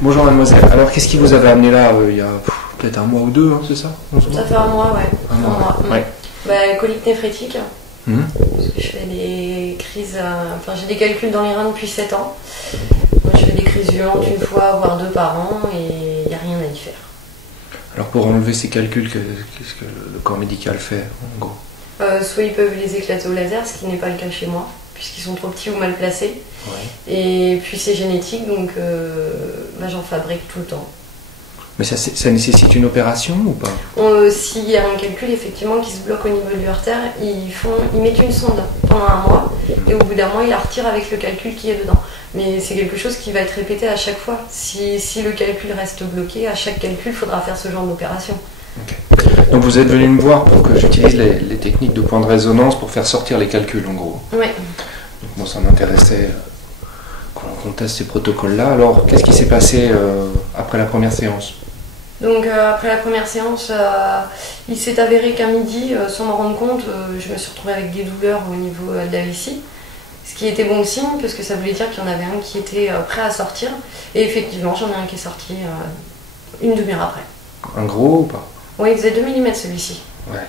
Bonjour mademoiselle, alors qu'est-ce qui vous avait amené là il y a peut-être un mois ou deux, hein, c'est ça? Ça fait un mois, ouais. Un mois. Ouais. Bah, colique néphrétique, Mmh. parce que je fais des crises, enfin j'ai des calculs dans les reins depuis 7 ans. Moi, je fais des crises violentes une fois, voire deux par an, et il n'y a rien à y faire. Alors pour enlever ces calculs, qu'est-ce que le corps médical fait en gros? Soit ils peuvent les éclater au laser, ce qui n'est pas le cas chez moi, puisqu'ils sont trop petits ou mal placés. Ouais. Et puis c'est génétique, donc bah, j'en fabrique tout le temps. Mais ça nécessite une opération ou pas? S'il y a un calcul effectivement qui se bloque au niveau du artère, ils mettent une sonde pendant un mois et au bout d'un mois ils la retirent avec le calcul qui est dedans. Mais c'est quelque chose qui va être répété à chaque fois. Si le calcul reste bloqué, à chaque calcul il faudra faire ce genre d'opération. Okay. Donc vous êtes venu me voir pour que j'utilise les techniques de point de résonance pour faire sortir les calculs en gros. Oui. Donc moi ça m'intéressait qu'on teste ces protocoles-là. Alors qu'est-ce qui s'est passé après la première séance? Donc après la première séance, il s'est avéré qu'à midi, sans m'en rendre compte, je me suis retrouvée avec des douleurs au niveau de la vessie. Ce qui était bon signe, parce que ça voulait dire qu'il y en avait un qui était prêt à sortir. Et effectivement, j'en ai un qui est sorti une demi-heure après. Un gros ou pas? Oui, il faisait 2 mm celui-ci. Ouais.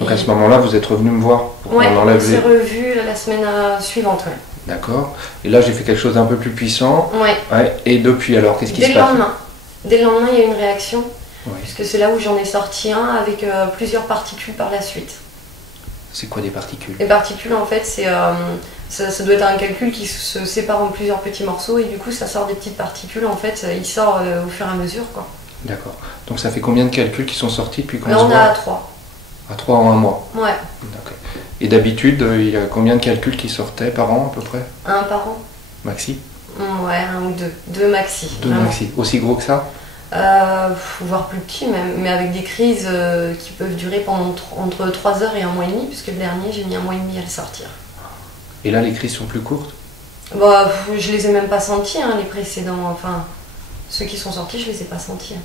Donc à ce moment-là, vous êtes revenu me voir pour qu'on enlève on s'est revu la semaine suivante. Ouais. D'accord. Et là, j'ai fait quelque chose d'un peu plus puissant. Ouais. Ouais. Et depuis, alors, qu'est-ce qui se passe? Dès le lendemain, il y a eu une réaction, Ouais. puisque c'est là où j'en ai sorti un avec plusieurs particules par la suite. C'est quoi des particules? Les particules, en fait, ça doit être un calcul qui se sépare en plusieurs petits morceaux et du coup, ça sort des petites particules. En fait, il sort au fur et à mesure, quoi. D'accord. Donc ça fait combien de calculs qui sont sortis depuis qu'on Là, se on voit? a 3. À 3 en un mois. Ouais. D'accord. Et d'habitude, il y a combien de calculs qui sortaient par an à peu près? Un par an. Maxi? Ouais, un ou deux. Deux maxi. Deux maxi. Aussi gros que ça? Voire plus petit même, mais avec des crises qui peuvent durer pendant entre 3 heures et un mois et demi, puisque le dernier, j'ai mis un mois et demi à le sortir. Et là, les crises sont plus courtes? Bah, je les ai même pas sentis, hein, les précédents. Enfin, ceux qui sont sortis, je les ai pas sentis.